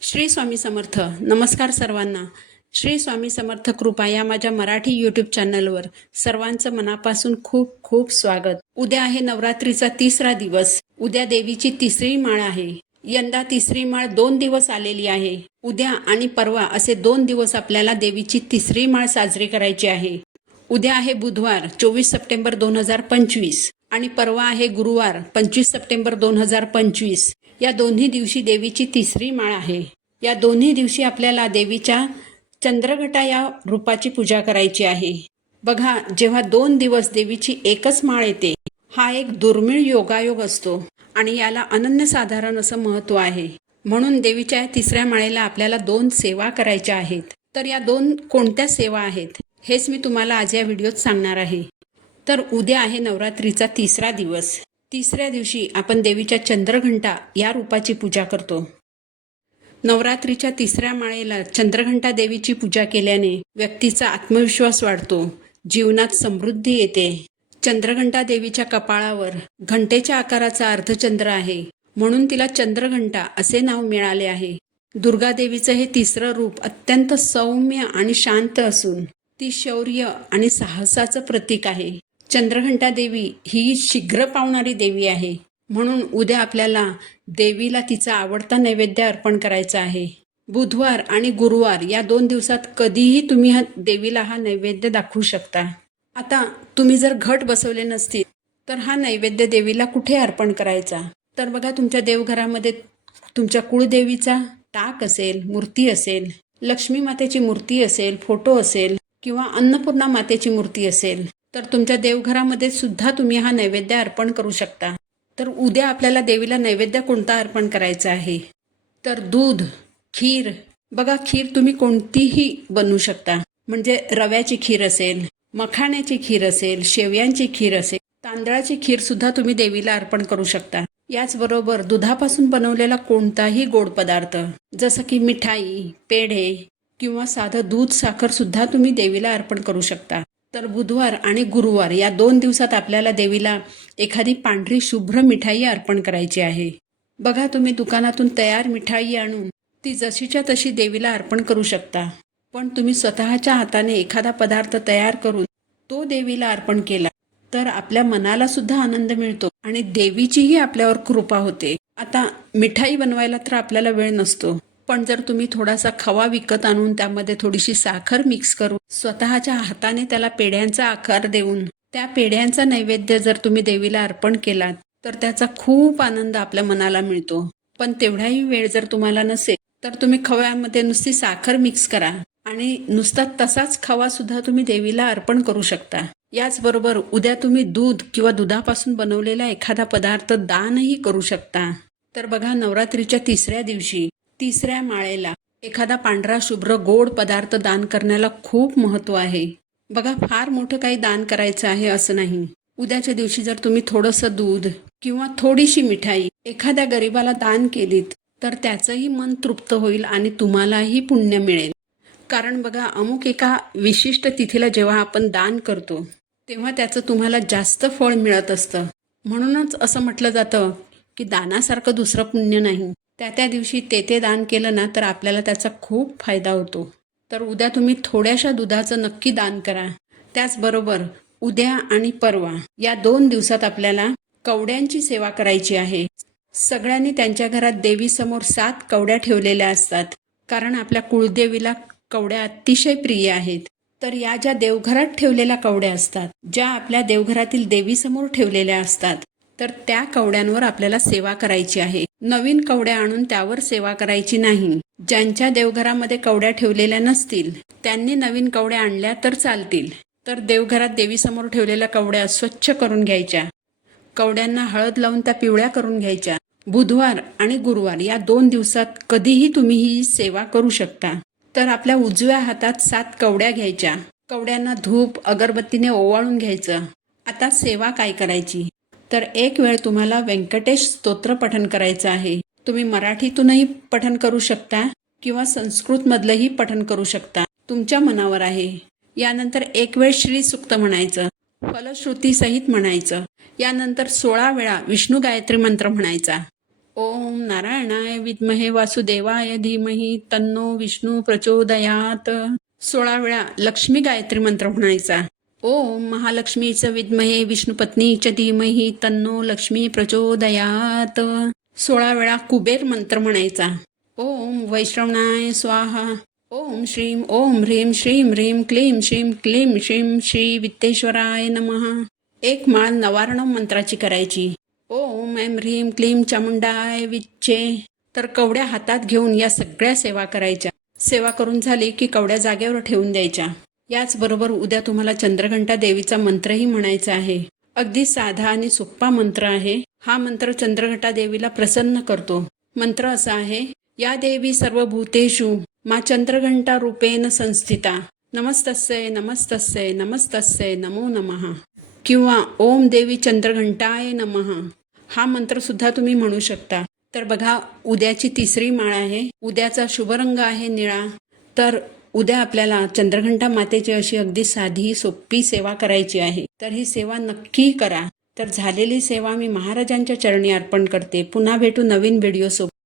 श्री स्वामी समर्थ. नमस्कार सर्वांना. श्री स्वामी समर्थ कृपा या माझ्या मराठी यूट्यूब चॅनलवर सर्वांचं मनापासून खूप खूप स्वागत. उद्या आहे नवरात्रीचा तिसरा दिवस. उद्या देवीची तिसरी माळ आहे. यंदा तिसरी माळ 2 दिवस आलेली आहे. उद्या आणि परवा असे 2 दिवस आपल्याला देवीची तिसरी माळ साजरी करायची आहे. उद्या आहे बुधवार 24 सप्टेंबर 2025 आणि परवा आहे गुरुवार 25 सप्टेंबर 2025. या दोन्ही दिवशी देवीची तिसरी माळ आहे. या दोन्ही दिवशी आपल्याला देवीच्या चंद्रघटा या रूपाची पूजा करायची आहे. बघा, जेव्हा 2 दिवस देवीची एकच माळ येते, हा एक दुर्मिळ योगायोग असतो आणि याला अनन्यसाधारण असं महत्त्व आहे. म्हणून देवीच्या तिसऱ्या माळेला आपल्याला 2 सेवा करायच्या आहेत. तर या 2 कोणत्या सेवा आहेत हेच मी तुम्हाला आज या व्हिडिओत सांगणार आहे. तर उद्या आहे नवरात्रीचा तिसरा दिवस. तिसऱ्या दिवशी आपण देवीच्या चंद्रघंटा या रूपाची पूजा करतो. नवरात्रीच्या तिसऱ्या माळेला चंद्रघंटा देवीची पूजा केल्याने व्यक्तीचा आत्मविश्वास वाढतो, जीवनात समृद्धी येते. चंद्रघंटा देवीच्या कपाळावर घंटेच्या आकाराचा अर्धचंद्र आहे, म्हणून तिला चंद्रघंटा असे नाव मिळाले आहे. दुर्गा देवीचं हे तिसरं रूप अत्यंत सौम्य आणि शांत असून ती शौर्य आणि साहसाचं प्रतीक आहे. चंद्रघंटा देवी ही शीघ्र पावणारी देवी आहे, म्हणून उद्या आपल्याला देवीला तिचा आवडता नैवेद्य अर्पण करायचा आहे. बुधवार आणि गुरुवार या 2 दिवसात कधीही तुम्ही देवीला हा नैवेद्य दाखवू शकता. आता तुम्ही जर घट बसवले नसतील तर हा नैवेद्य देवीला कुठे अर्पण करायचा? तर बघा, तुमच्या देवघरामध्ये तुमच्या कुळदेवीचा टाक असेल, मूर्ती असेल, लक्ष्मी मातेची मूर्ती असेल, फोटो असेल किंवा अन्नपूर्णा मातेची मूर्ती असेल, तर तुमच्या देवघरामध्ये सुद्धा तुम्ही हा नैवेद्य अर्पण करू शकता. तर उद्या आपल्याला देवीला नैवेद्य कोणता अर्पण करायचा आहे? तर दूध, खीर. बघा, खीर तुम्ही कोणतीही बनवू शकता. म्हणजे रव्याची खीर असेल, मखाण्याची खीर असेल, शेवयांची खीर असेल, तांदळाची खीर सुद्धा तुम्ही देवीला अर्पण करू शकता. याचबरोबर दुधापासून बनवलेला कोणताही गोड पदार्थ जसं की मिठाई, पेढे किंवा साधं दूध साखर सुद्धा तुम्ही देवीला अर्पण करू शकता. तर बुधवार आणि गुरुवार या 2 दिवसात आपल्याला देवीला एखादी पांढरी शुभ्र मिठाई अर्पण करायची आहे. बघा, तुम्ही दुकानातून तयार मिठाई आणून ती जशीच्या तशी देवीला अर्पण करू शकता. पण तुम्ही स्वतःच्या हाताने एखादा पदार्थ तयार करून तो देवीला अर्पण केला तर आपल्या मनाला सुद्धा आनंद मिळतो आणि देवीचीही आपल्यावर कृपा होते. आता मिठाई बनवायला तर आपल्याला वेळ नसतो, पण जर तुम्ही थोडासा खवा विकत आणून त्यामध्ये थोडीशी साखर मिक्स करून स्वतःच्या हाताने त्याला पेढ्यांचा आकार देऊन त्या पेढ्यांचा नैवेद्य जर तुम्ही देवीला अर्पण केलात तर त्याचा खूप आनंद आपल्या मनाला मिळतो. पण तेवढाही वेळ जर तुम्हाला नसेल तर तुम्ही खव्यामध्ये नुसती साखर मिक्स करा आणि नुसता तसाच खवा सुद्धा तुम्ही देवीला अर्पण करू शकता. याचबरोबर उद्या तुम्ही दूध किंवा दुधापासून बनवलेला एखादा पदार्थ दानही करू शकता. तर बघा, नवरात्रीच्या तिसऱ्या दिवशी तिसऱ्या माळेला एखादा पांढरा शुभ्र गोड पदार्थ दान करण्याला खूप महत्त्व आहे. बघा, फार मोठं काही दान करायचं आहे असं नाही. उद्याच्या दिवशी जर तुम्ही थोडंसं दूध किंवा थोडीशी मिठाई एखाद्या गरिबाला दान केलीत तर त्याचंही मन तृप्त होईल आणि तुम्हालाही पुण्य मिळेल. कारण बघा, अमुक एका विशिष्ट तिथीला जेव्हा आपण दान करतो तेव्हा त्याचं तुम्हाला जास्त फळ मिळत असतं. म्हणूनच असं म्हटलं जातं की दानासारखं दुसरं पुण्य नाही. त्या दिवशी ते दान केलं ना तर आपल्याला त्याचा खूप फायदा होतो. तर उद्या तुम्ही थोड्याशा दुधाचं नक्की दान करा. त्याचबरोबर उद्या आणि परवा या 2 दिवसात आपल्याला कवड्यांची सेवा करायची आहे. सगळ्यांनी त्यांच्या घरात देवीसमोर 7 कवड्या ठेवलेल्या असतात, कारण आपल्या कुळदेवीला कवड्या अतिशय प्रिय आहेत. तर या ज्या देवघरात ठेवलेल्या कवड्या असतात, ज्या आपल्या देवघरातील देवीसमोर ठेवलेल्या असतात, तर त्या कवड्यांवर आपल्याला सेवा करायची आहे. नवीन कवड्या आणून त्यावर सेवा करायची नाही. ज्यांच्या देवघरामध्ये कवड्या ठेवलेल्या नसतील त्यांनी नवीन कवड्या आणल्या तर चालतील. तर देवघरात देवीसमोर ठेवलेल्या कवड्या स्वच्छ करून घ्यायच्या. कवड्यांना हळद लावून त्या पिवळ्या करून घ्यायच्या. बुधवार आणि गुरुवार या 2 दिवसात कधीही तुम्ही ही सेवा करू शकता. तर आपल्या उजव्या हातात 7 कवड्या घ्यायच्या. कवड्यांना धूप अगरबत्तीने ओवाळून घ्यायचं. आता सेवा काय करायची? तर एक वेळ तुम्हाला व्यंकटेश स्तोत्र पठण करायचं आहे. तुम्ही मराठीतूनही पठण करू शकता किंवा संस्कृतमधलंही पठण करू शकता, तुमच्या मनावर आहे. यानंतर एक वेळ श्री सुक्त म्हणायचं, फलश्रुती सहित म्हणायचं. यानंतर 16 वेळा विष्णू गायत्री मंत्र म्हणायचा. ओम नारायणाय विद्महे वासुदेवाय धीमहि तन्नो विष्णू प्रचोदयात. 16 वेळा लक्ष्मी गायत्री मंत्र म्हणायचा. ओम महालक्ष्मीचं विद्महे विष्णुपत्नीच्या धीमहि तन्नो लक्ष्मी प्रचोदयात. 16 वेळा कुबेर मंत्र म्हणायचा. ओम वैश्रवणाय स्वाहा. ओम ह्रीं श्रीं ह्रीं क्लीं श्रीं श्री वित्तेश्वराय नमः. एक माळ नवारण मंत्राची करायची. ओम ऐं ह्रीं क्लीं चामुंडाय विच्चे. तर कवड्या हातात घेऊन या सगळ्या सेवा करायच्या. सेवा करून झाली की कवड्या जागेवर ठेवून द्यायच्या. याचबरोबर उद्या तुम्हाला चंद्रघंटा देवीचा मंत्रही म्हणायचा आहे. अगदी साधा आणि सोपा मंत्र आहे. हा मंत्र चंद्रघंटा देवीला प्रसन्न करतो. मंत्र असा आहे, या देवी सर्वभूतेषु मा चंद्रघंटा रूपेण संस्थिता नमस्तस्यै नमस्तस्यै नमस्तस्यै नमो नमः. किंवा ओम देवी चंद्रघंटाय नमः. हा मंत्र सुद्धा तुम्ही म्हणू शकता. तर बघा, उद्याची तिसरी माळ आहे. उद्याचा शुभ रंग आहे निळा. तर उद्या आपल्याला चंद्रघंटा मातेची अशी अगदी साधी सोपी सेवा करायची आहे. तर ही सेवा नक्की करा. तर झालेली सेवा मी महाराजांच्या चरणी अर्पण करते. पुन्हा भेटू नवीन व्हिडिओ सोबत.